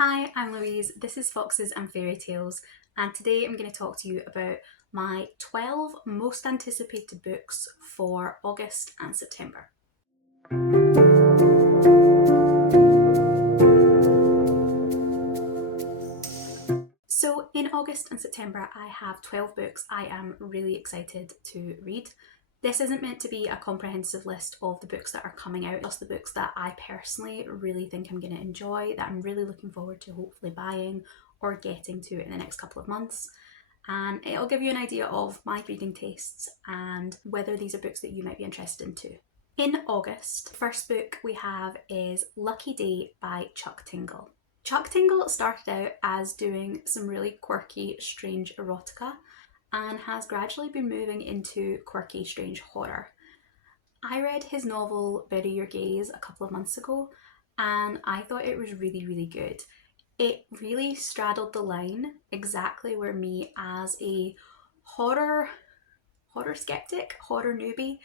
Hi, I'm Louise. This is Foxes and Fairy Tales, and today I'm going to talk to you about my 12 most anticipated books for August and September. So, in August and September, I have 12 books I am really excited to read. This isn't meant to be a comprehensive list of the books that are coming out, just the books that I personally really think I'm going to enjoy, that I'm really looking forward to hopefully buying or getting to in the next couple of months. And it'll give you an idea of my reading tastes and whether these are books that you might be interested in too. In August, the first book we have is Lucky Day by Chuck Tingle. Chuck Tingle started out as doing some really quirky, strange erotica and has gradually been moving into quirky, strange horror. I read his novel Bury Your Gaze a couple of months ago and I thought it was really, really good. It really straddled the line exactly where me as a horror skeptic, horror newbie,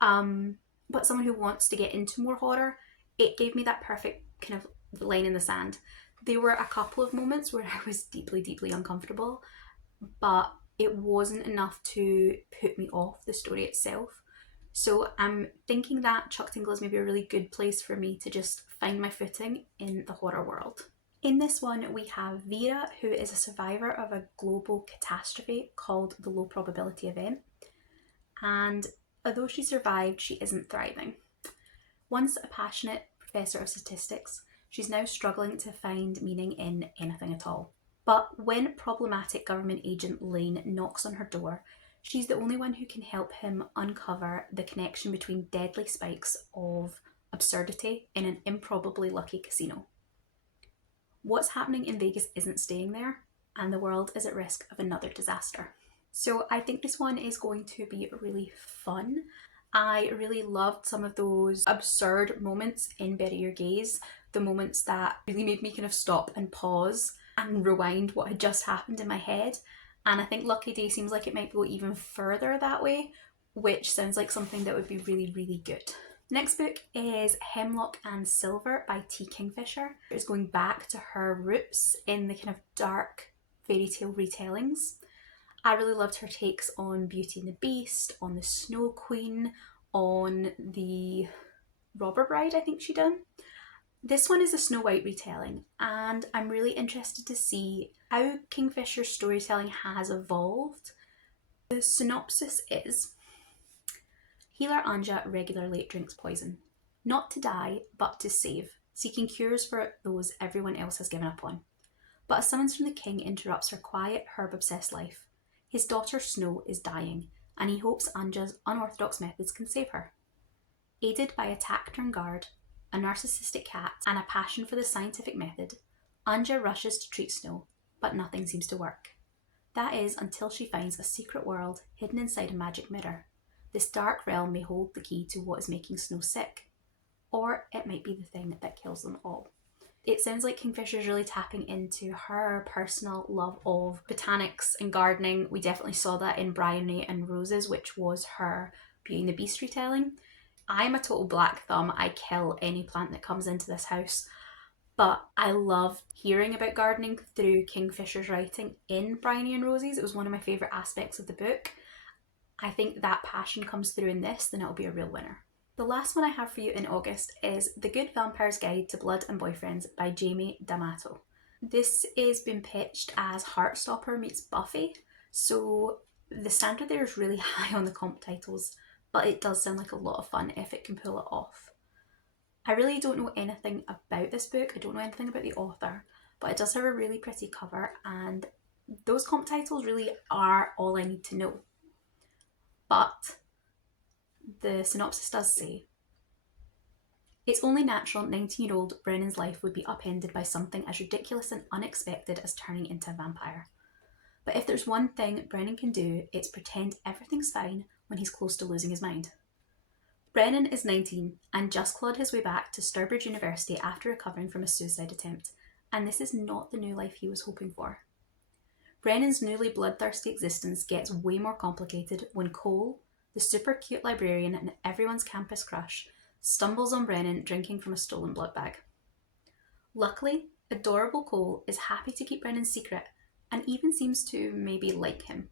but someone who wants to get into more horror, it gave me that perfect kind of line in the sand. There were a couple of moments where I was deeply, deeply uncomfortable, but it wasn't enough to put me off the story itself. So I'm thinking that Chuck Tingle is maybe a really good place for me to just find my footing in the horror world. In this one, we have Vera, who is a survivor of a global catastrophe called the Low Probability Event. And although she survived, she isn't thriving. Once a passionate professor of statistics, she's now struggling to find meaning in anything at all. But when problematic government agent Lane knocks on her door, she's the only one who can help him uncover the connection between deadly spikes of absurdity in an improbably lucky casino. What's happening in Vegas isn't staying there, and the world is at risk of another disaster. So I think this one is going to be really fun. I really loved some of those absurd moments in Bury Your Gaze, the moments that really made me kind of stop and pause and rewind what had just happened in my head. And I think Lucky Day seems like it might go even further that way, which sounds like something that would be really, really good. Next book is Hemlock and Silver by T. Kingfisher. It's going back to her roots in the kind of dark fairy tale retellings. I really loved her takes on Beauty and the Beast, on the Snow Queen, on the Robber Bride, I think she done. This one is a Snow White retelling, and I'm really interested to see how Kingfisher's storytelling has evolved. The synopsis is: Healer Anja regularly drinks poison, not to die, but to save, seeking cures for those everyone else has given up on. But a summons from the king interrupts her quiet, herb-obsessed life. His daughter Snow is dying, and he hopes Anja's unorthodox methods can save her. Aided by a taciturn guard, a narcissistic cat, and a passion for the scientific method, Anja rushes to treat Snow, but nothing seems to work. That is until she finds a secret world hidden inside a magic mirror. This dark realm may hold the key to what is making Snow sick, or it might be the thing that kills them all. It sounds like Kingfisher's really tapping into her personal love of botanics and gardening. We definitely saw that in Bryony and Roses, which was her Beauty and the Beast retelling. I'm a total black thumb. I kill any plant that comes into this house. But I loved hearing about gardening through Kingfisher's writing in Bryony and Roses. It was one of my favourite aspects of the book. I think that passion comes through in this, then it'll be a real winner. The last one I have for you in August is The Good Vampire's Guide to Blood and Boyfriends by Jamie D'Amato. This is been pitched as Heartstopper meets Buffy, so the standard there is really high on the comp titles, but it does sound like a lot of fun if it can pull it off. I really don't know anything about this book, I don't know anything about the author, but it does have a really pretty cover, and those comp titles really are all I need to know. But the synopsis does say, it's only natural 19-year-old Brennan's life would be upended by something as ridiculous and unexpected as turning into a vampire. But if there's one thing Brennan can do, it's pretend everything's fine when he's close to losing his mind. Brennan is 19 and just clawed his way back to Sturbridge University after recovering from a suicide attempt, and this is not the new life he was hoping for. Brennan's newly bloodthirsty existence gets way more complicated when Cole, the super cute librarian and everyone's campus crush, stumbles on Brennan drinking from a stolen blood bag. Luckily, Adorable Cole is happy to keep Brennan's secret and even seems to maybe like him.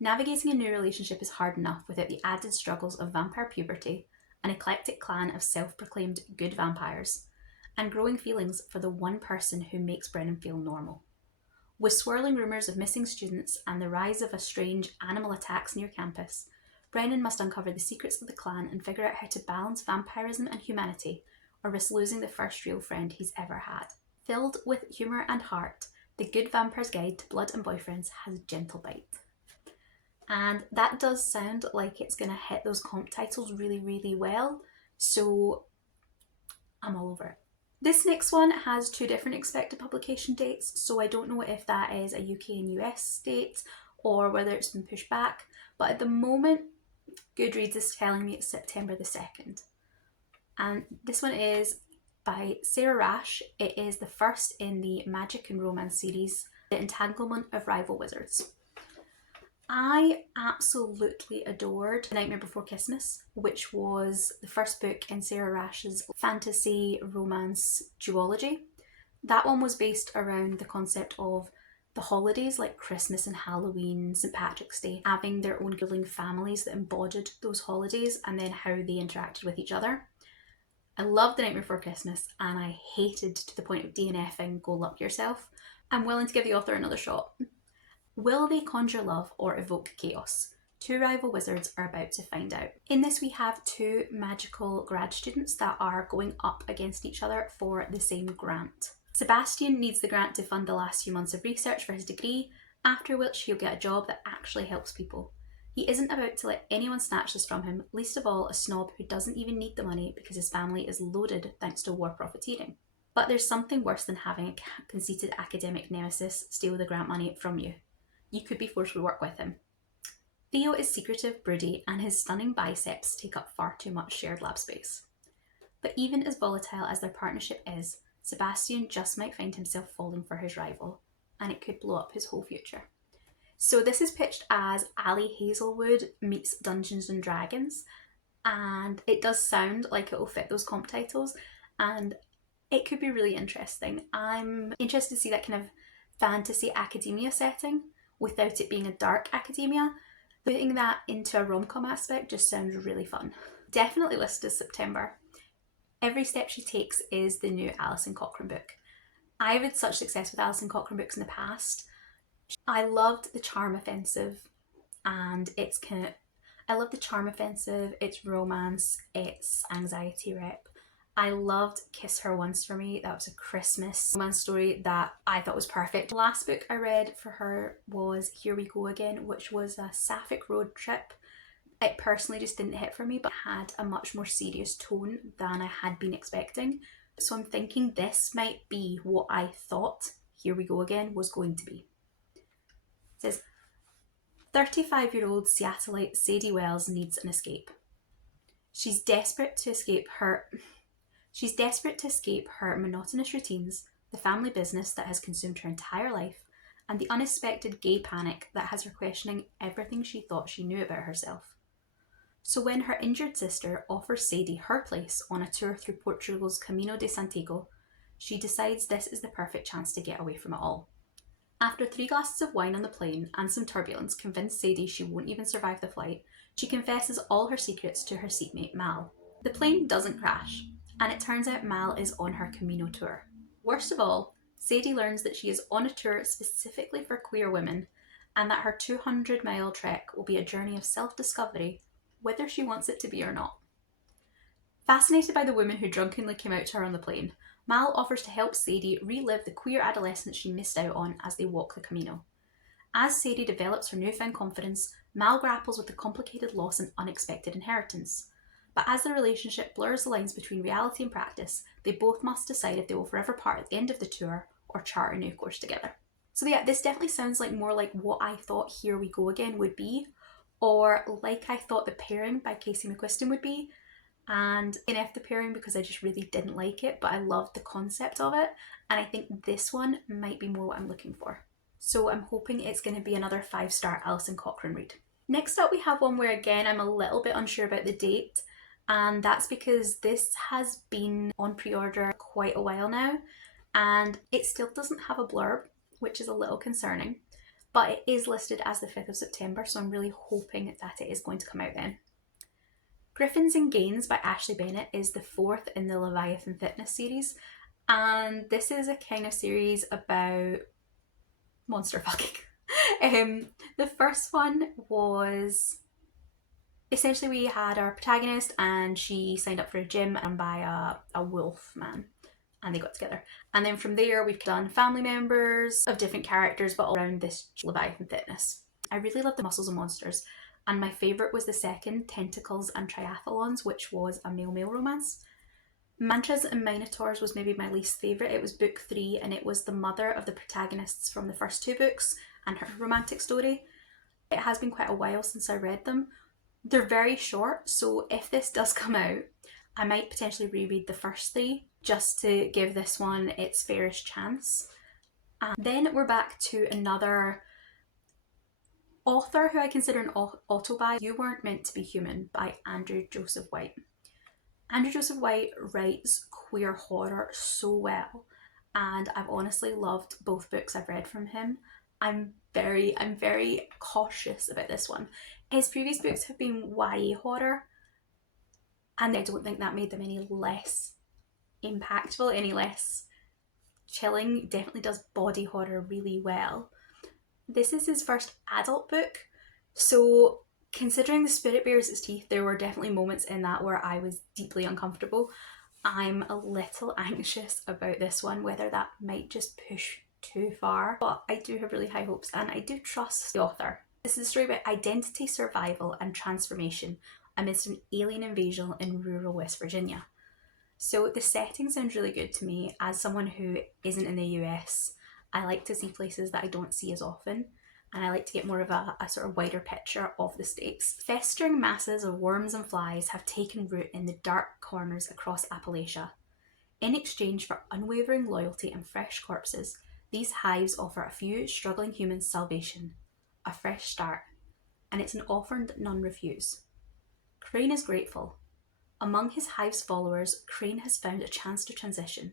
Navigating a new relationship is hard enough without the added struggles of vampire puberty, an eclectic clan of self-proclaimed good vampires, and growing feelings for the one person who makes Brennan feel normal. With swirling rumours of missing students and the rise of strange animal attacks near campus, Brennan must uncover the secrets of the clan and figure out how to balance vampirism and humanity, or risk losing the first real friend he's ever had. Filled with humour and heart, The Good Vampire's Guide to Blood and Boyfriends has a gentle bite. And that does sound like it's going to hit those comp titles really, really well, so I'm all over it. This next one has 2 different expected publication dates, so I don't know if that is a UK and US date or whether it's been pushed back, but at the moment Goodreads is telling me it's September the 2nd. And this one is by Sarah Rash. It is the first in the Magic and Romance series, The Entanglement of Rival Wizards. I absolutely adored The Nightmare Before Christmas, which was the first book in Sarah Rash's fantasy romance duology. That one was based around the concept of the holidays like Christmas and Halloween, St. Patrick's Day, having their own ruling families that embodied those holidays and then how they interacted with each other. I loved The Nightmare Before Christmas and I hated to the point of DNFing Go Luck Yourself. I'm willing to give the author another shot. Will they conjure love or evoke chaos? 2 rival wizards are about to find out. In this we have 2 magical grad students that are going up against each other for the same grant. Sebastian needs the grant to fund the last few months of research for his degree, after which he'll get a job that actually helps people. He isn't about to let anyone snatch this from him, least of all a snob who doesn't even need the money because his family is loaded thanks to war profiteering. But there's something worse than having a conceited academic nemesis steal the grant money from you. You could be forced to work with him. Theo is secretive, broody, and his stunning biceps take up far too much shared lab space. But even as volatile as their partnership is, Sebastian just might find himself falling for his rival, and it could blow up his whole future. So this is pitched as Ali Hazelwood meets Dungeons and Dragons, and it does sound like it will fit those comp titles, and it could be really interesting. I'm interested to see that kind of fantasy academia setting without it being a dark academia. Putting that into a rom-com aspect just sounds really fun. Definitely listed as September. Every Step She Takes is the new Alison Cochrane book. I've had such success with Alison Cochrane books in the past. I loved The Charm Offensive, and it's romance, it's anxiety rep. I loved Kiss Her Once for Me. That was a Christmas romance story that I thought was perfect. The last book I read for her was Here We Go Again, which was a sapphic road trip. It personally just didn't hit for me, but had a much more serious tone than I had been expecting. So I'm thinking this might be what I thought Here We Go Again was going to be. It says, 35-year-old Seattleite Sadie Wells needs an escape. She's desperate to escape her monotonous routines, the family business that has consumed her entire life, and the unexpected gay panic that has her questioning everything she thought she knew about herself. So when her injured sister offers Sadie her place on a tour through Portugal's Camino de Santiago, she decides this is the perfect chance to get away from it all. After 3 glasses of wine on the plane and some turbulence convince Sadie she won't even survive the flight, she confesses all her secrets to her seatmate Mal. The plane doesn't crash, and it turns out Mal is on her Camino tour. Worst of all, Sadie learns that she is on a tour specifically for queer women, and that her 200-mile trek will be a journey of self-discovery, whether she wants it to be or not. Fascinated by the woman who drunkenly came out to her on the plane, Mal offers to help Sadie relive the queer adolescence she missed out on as they walk the Camino. As Sadie develops her newfound confidence, Mal grapples with the complicated loss and unexpected inheritance. But as the relationship blurs the lines between reality and practice, they both must decide if they will forever part at the end of the tour or chart a new course together. So yeah, this definitely sounds like more like what I thought Here We Go Again would be, or like I thought The Pairing by Casey McQuiston would be, and DNF The Pairing because I just really didn't like it, but I loved the concept of it, and I think this one might be more what I'm looking for. So I'm hoping it's going to be another 5-star Alison Cochrane read. Next up we have one where again I'm a little bit unsure about the date, and that's because this has been on pre-order quite a while now, and it still doesn't have a blurb, which is a little concerning, but it is listed as the 5th of September, so I'm really hoping that it is going to come out then. Griffins and Gains by Ashley Bennett is the 4th in the Leviathan Fitness series, and this is a kind of series about monster fucking. The first one was essentially we had our protagonist and she signed up for a gym and by a wolf man, and they got together. And then from there we've done family members of different characters, but all around this Leviathan Fitness. I really loved the Muscles and Monsters, and my favourite was the second, Tentacles and Triathlons, which was a male-male romance. Mantras and Minotaurs was maybe my least favourite. It was book 3 and it was the mother of the protagonists from the first 2 books and her romantic story. It has been quite a while since I read them. They're very short, so if this does come out, I might potentially reread the first 3 just to give this one its fairest chance. And then we're back to another author who I consider an autobi, You Weren't Meant to Be Human by Andrew Joseph White. Andrew Joseph White writes queer horror so well, and I've honestly loved both books I've read from him. I'm very cautious about this one. His previous books have been YA horror, and I don't think that made them any less impactful, any less chilling. Definitely does body horror really well. This is his first adult book, so considering the spirit bears its teeth, there were definitely moments in that where I was deeply uncomfortable. I'm a little anxious about this one, whether that might just push too far, but I do have really high hopes and I do trust the author. This is a story about identity, survival and transformation amidst an alien invasion in rural West Virginia. So the setting sounds really good to me. As someone who isn't in the US, I like to see places that I don't see as often, and I like to get more of a sort of wider picture of the States. Festering masses of worms and flies have taken root in the dark corners across Appalachia. In exchange for unwavering loyalty and fresh corpses, these hives offer a few struggling humans salvation, a fresh start, and it's an offer that none refuse. Crane is grateful. Among his hive's followers, Crane has found a chance to transition,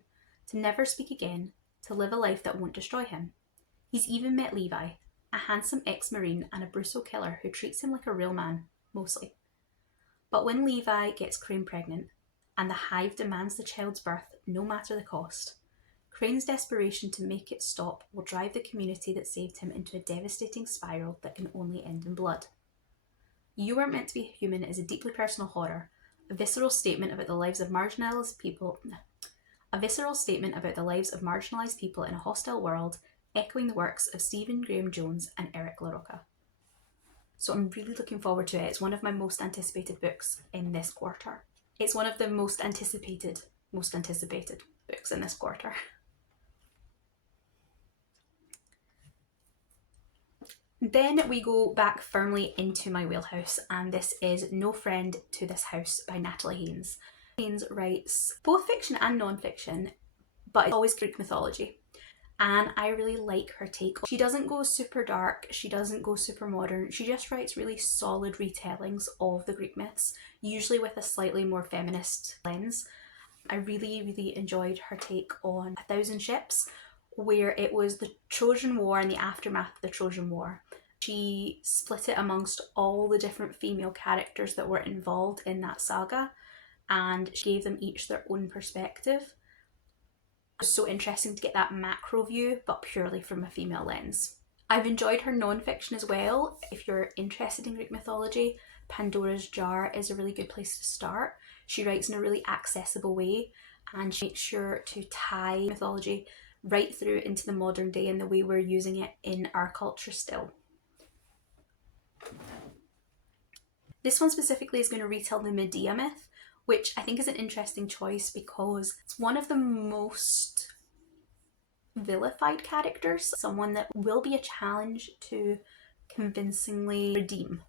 to never speak again, to live a life that won't destroy him. He's even met Levi, a handsome ex-Marine and a brutal killer who treats him like a real man, mostly. But when Levi gets Crane pregnant, and the hive demands the child's birth no matter the cost, Crane's desperation to make it stop will drive the community that saved him into a devastating spiral that can only end in blood. You Weren't Meant to Be Human is a deeply personal horror, a visceral statement about the lives of marginalised people in a hostile world, echoing the works of Stephen Graham Jones and Eric LaRocca. So I'm really looking forward to it. It's one of my most anticipated books in this quarter. It's one of the most anticipated books in this quarter. Then we go back firmly into my wheelhouse, and this is No Friend to This House by Natalie Haynes. Haynes writes both fiction and non-fiction, but it's always Greek mythology. And I really like her take. She doesn't go super dark, she doesn't go super modern, she just writes really solid retellings of the Greek myths, usually with a slightly more feminist lens. I really enjoyed her take on 1,000 Ships, where it was the Trojan War and the aftermath of the Trojan War. She split it amongst all the different female characters that were involved in that saga, and she gave them each their own perspective. It was so interesting to get that macro view, but purely from a female lens. I've enjoyed her non-fiction as well. If you're interested in Greek mythology, Pandora's Jar is a really good place to start. She writes in a really accessible way, and she makes sure to tie mythology right through into the modern day and the way we're using it in our culture still. This one specifically is going to retell the Medea myth, which I think is an interesting choice because it's one of the most vilified characters, someone that will be a challenge to convincingly redeem.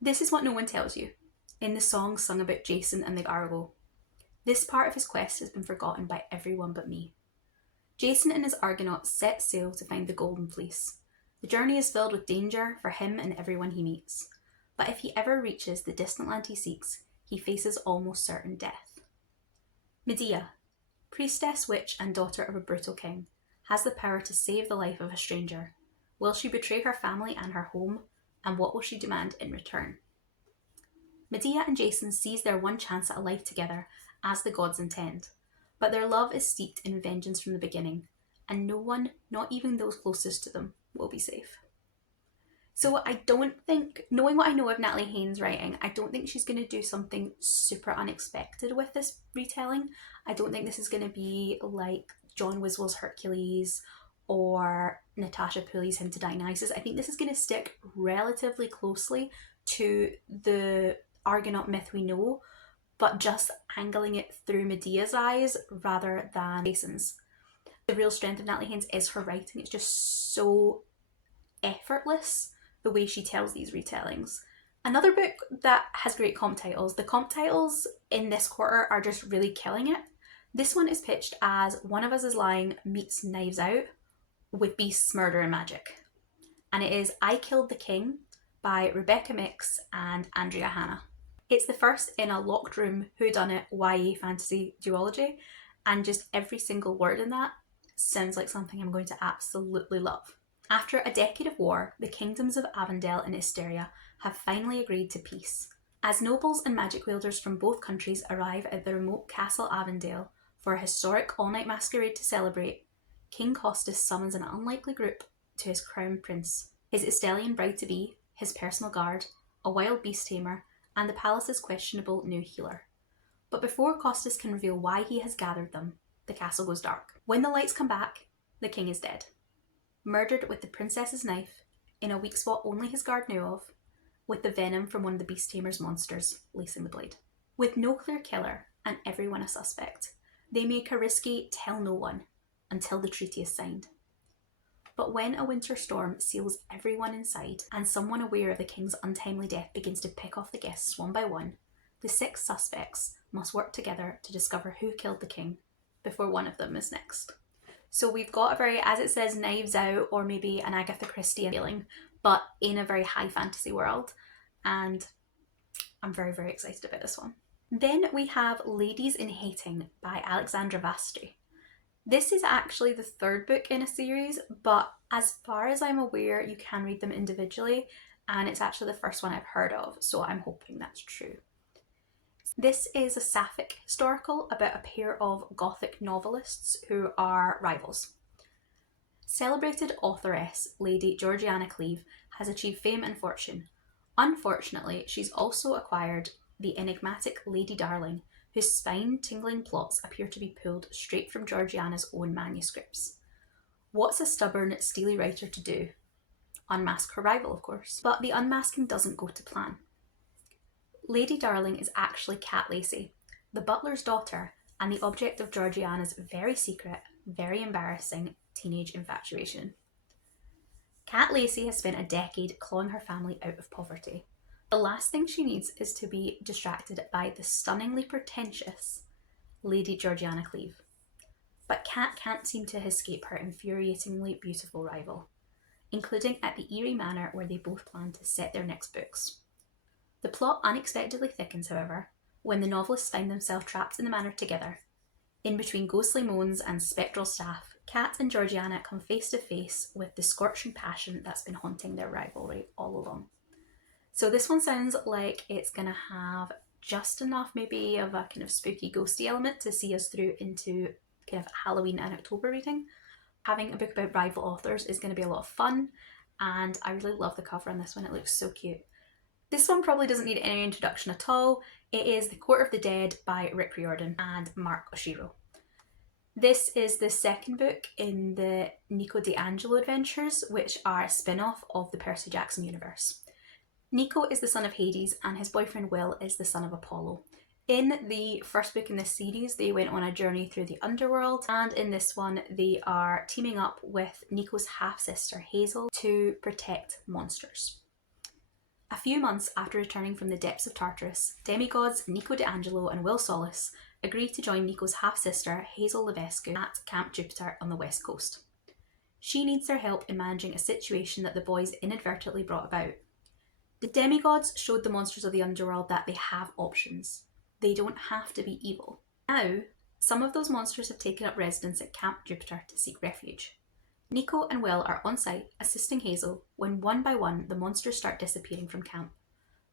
This is what no one tells you in the song sung about Jason and the Argo. This part of his quest has been forgotten by everyone but me. Jason and his Argonauts set sail to find the Golden Fleece. The journey is filled with danger for him and everyone he meets. But if he ever reaches the distant land he seeks, he faces almost certain death. Medea, Priestess, witch, and daughter of a brutal king, has the power to save the life of a stranger. Will she betray her family and her home? And what will she demand in return? Medea and Jason seize their one chance at a life together, as the gods intend. But their love is steeped in vengeance from the beginning, and no one, not even those closest to them, will be safe. So I don't think, knowing what I know of Natalie Haynes' writing, I don't think she's going to do something super unexpected with this retelling. I don't think this is going to be like John Wiswell's Hercules or Natasha Pulley's Hymn to Dionysus. I think this is going to stick relatively closely to the Argonaut myth we know, but just angling it through Medea's eyes rather than Jason's. The real strength of Natalie Haynes is her writing. It's just so effortless the way she tells these retellings. Another book that has great comp titles. The comp titles in this quarter are just really killing it. This one is pitched as One of Us is Lying meets Knives Out with beasts, murder and magic. And it is I Killed the King by Rebecca Mix and Andrea Hanna. It's the first in a locked room whodunit YA fantasy duology, and just every single word in that sounds like something I'm going to absolutely love. After a decade of war, the kingdoms of Avondale and Isteria have finally agreed to peace. As nobles and magic wielders from both countries arrive at the remote Castle Avondale for a historic all-night masquerade to celebrate, King Costas summons an unlikely group to his crown prince, his Estelian bride-to-be, his personal guard, a wild beast tamer, and the palace's questionable new healer. But before Costas can reveal why he has gathered them, the castle goes dark. When the lights come back, the king is dead. Murdered with the princess's knife, in a weak spot only his guard knew of, with the venom from one of the beast tamer's monsters lacing the blade. With no clear killer and everyone a suspect, they make a risky tell no one until the treaty is signed. But when a winter storm seals everyone inside and someone aware of the king's untimely death begins to pick off the guests one by one, the 6 suspects must work together to discover who killed the king before one of them is next. So we've got a very, as it says, Knives Out or maybe an Agatha Christie feeling, but in a very high fantasy world. And I'm very, very excited about this one. Then we have Ladies in Hating by Alexandra Vastri. This is actually the 3rd book in a series, but as far as I'm aware, you can read them individually, and it's actually the first one I've heard of, so I'm hoping that's true. This is a sapphic historical about a pair of Gothic novelists who are rivals. Celebrated authoress Lady Georgiana Cleeve has achieved fame and fortune. Unfortunately, she's also acquired the enigmatic Lady Darling, whose spine-tingling plots appear to be pulled straight from Georgiana's own manuscripts. What's a stubborn, steely writer to do? Unmask her rival, of course. But the unmasking doesn't go to plan. Lady Darling is actually Cat Lacey, the butler's daughter and the object of Georgiana's very secret, very embarrassing teenage infatuation. Cat Lacey has spent a decade clawing her family out of poverty. The last thing she needs is to be distracted by the stunningly pretentious Lady Georgiana Cleeve. But Cat can't seem to escape her infuriatingly beautiful rival, including at the eerie manor where they both plan to set their next books. The plot unexpectedly thickens, however, when the novelists find themselves trapped in the manor together. In between ghostly moans and spectral staff, Cat and Georgiana come face to face with the scorching passion that's been haunting their rivalry all along. So this one sounds like it's going to have just enough maybe of a kind of spooky ghosty element to see us through into kind of Halloween and October reading. Having a book about rival authors is going to be a lot of fun, and I really love the cover on this one. It looks so cute. This one probably doesn't need any introduction at all. It is The Court of the Dead by Rick Riordan and Mark Oshiro. This is the 2nd book in the Nico D'Angelo adventures, which are a spin-off of the Percy Jackson universe. Nico is the son of Hades and his boyfriend Will is the son of Apollo. In the first book in this series, they went on a journey through the underworld, and in this one they are teaming up with Nico's half-sister Hazel to protect monsters. A few months after returning from the depths of Tartarus, demigods Nico D'Angelo and Will Solis agree to join Nico's half-sister Hazel Levescu at Camp Jupiter on the west coast. She needs their help in managing a situation that the boys inadvertently brought about. The demigods showed the monsters of the underworld that they have options. They don't have to be evil. Now, Some of those monsters have taken up residence at Camp Jupiter to seek refuge. Nico and Will are on site assisting Hazel when one by one the monsters start disappearing from camp.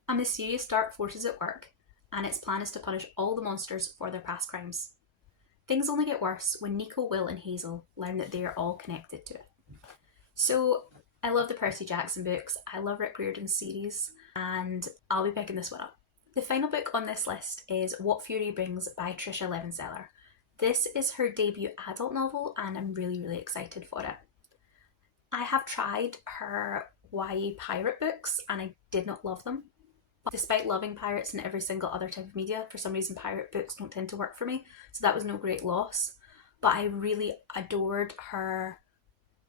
A mysterious dark force is at work, and its plan is to punish all the monsters for their past crimes. Things only get worse when Nico, Will, and Hazel learn that they are all connected to it. So, I love the Percy Jackson books, I love Rick Riordan's series, and I'll be picking this one up. The final book on this list is What Fury Brings by Trisha Levenseller. This is her debut adult novel, and I'm really excited for it. I have tried her YA pirate books, and I did not love them. Despite loving pirates and every single other type of media, for some reason pirate books don't tend to work for me, so that was no great loss. But I really adored her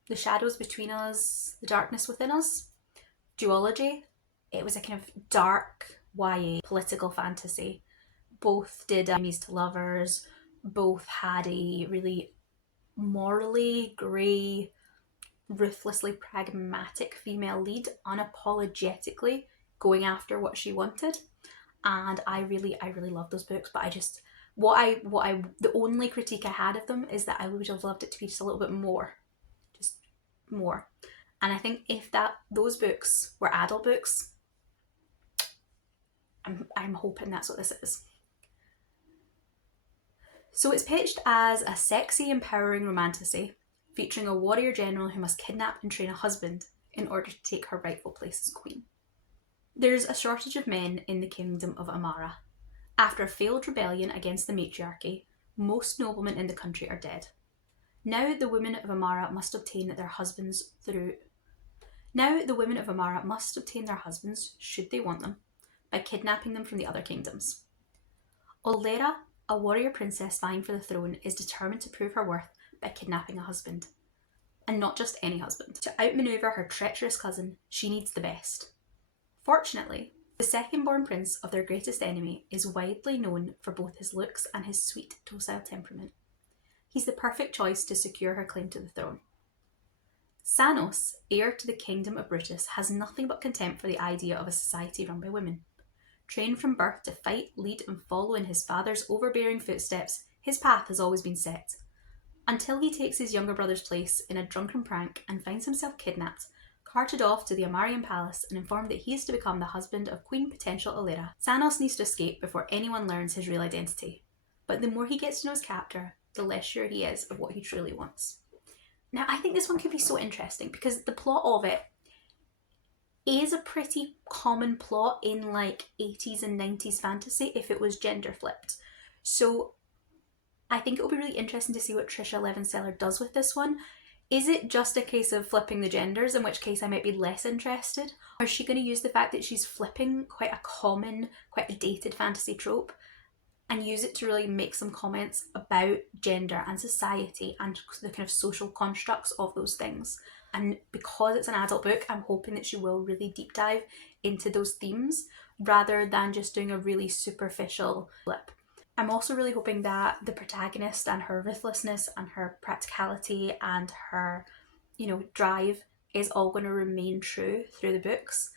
The Shadows Between Us, The Darkness Within Us duology. It was a kind of dark YA political fantasy. Both did enemies to lovers, both had a really morally grey, ruthlessly pragmatic female lead, unapologetically going after what she wanted. And I really love those books, but the only critique I had of them is that I would have loved it to be just a little bit more. Just more. And I think if those books were adult books, I'm hoping that's what this is. So it's pitched as a sexy, empowering romantasy featuring a warrior general who must kidnap and train a husband in order to take her rightful place as queen. There's a shortage of men in the kingdom of Amara. After a failed rebellion against the matriarchy, most noblemen in the country are dead. Now the women of Amara must obtain their husbands, should they want them, by kidnapping them from the other kingdoms. Olera, a warrior princess vying for the throne, is determined to prove her worth by kidnapping a husband. And not just any husband. To outmaneuver her treacherous cousin, she needs the best. Fortunately, the second-born prince of their greatest enemy is widely known for both his looks and his sweet, docile temperament. He's the perfect choice to secure her claim to the throne. Sanos, heir to the kingdom of Brutus, has nothing but contempt for the idea of a society run by women. Trained from birth to fight, lead and follow in his father's overbearing footsteps, his path has always been set. Until he takes his younger brother's place in a drunken prank and finds himself kidnapped, carted off to the Amarian palace and informed that he is to become the husband of Queen Potential Olera. Sanos needs to escape before anyone learns his real identity. But the more he gets to know his captor, the less sure he is of what he truly wants. Now, I think this one could be so interesting because the plot of it is a pretty common plot in like 80s and 90s fantasy if it was gender flipped. So I think it will be really interesting to see what Trisha Levenseller does with this one. Is it just a case of flipping the genders, in which case I might be less interested? Or is she going to use the fact that she's flipping quite a common, quite a dated fantasy trope and use it to really make some comments about gender and society and the kind of social constructs of those things? And because it's an adult book, I'm hoping that she will really deep dive into those themes rather than just doing a really superficial flip. I'm also really hoping that the protagonist and her ruthlessness and her practicality and her, drive is all going to remain true through the books.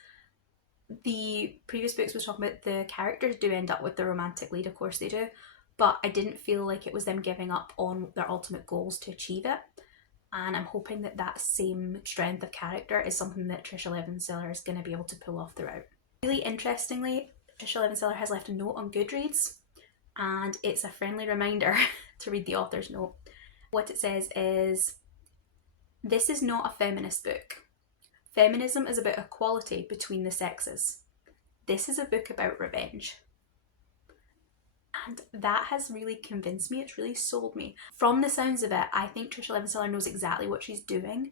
The previous books was talking about the characters do end up with the romantic lead, of course they do, but I didn't feel like it was them giving up on their ultimate goals to achieve it. And I'm hoping that same strength of character is something that Trisha Levenseller is going to be able to pull off throughout. Really interestingly, Trisha Levenseller has left a note on Goodreads, and it's a friendly reminder to read the author's note. What it says is, "This is not a feminist book. Feminism is about equality between the sexes. This is a book about revenge." And that has really convinced me, it's really sold me. From the sounds of it, I think Trisha Levenseller knows exactly what she's doing,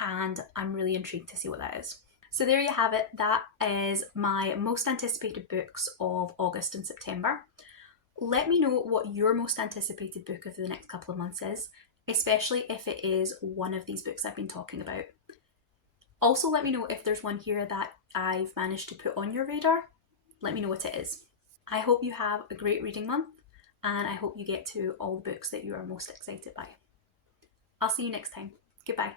and I'm really intrigued to see what that is. So there you have it. That is my most anticipated books of August and September. Let me know what your most anticipated book of the next couple of months is, especially if it is one of these books I've been talking about. Also, let me know if there's one here that I've managed to put on your radar. Let me know what it is. I hope you have a great reading month, and I hope you get to all the books that you are most excited by. I'll see you next time. Goodbye.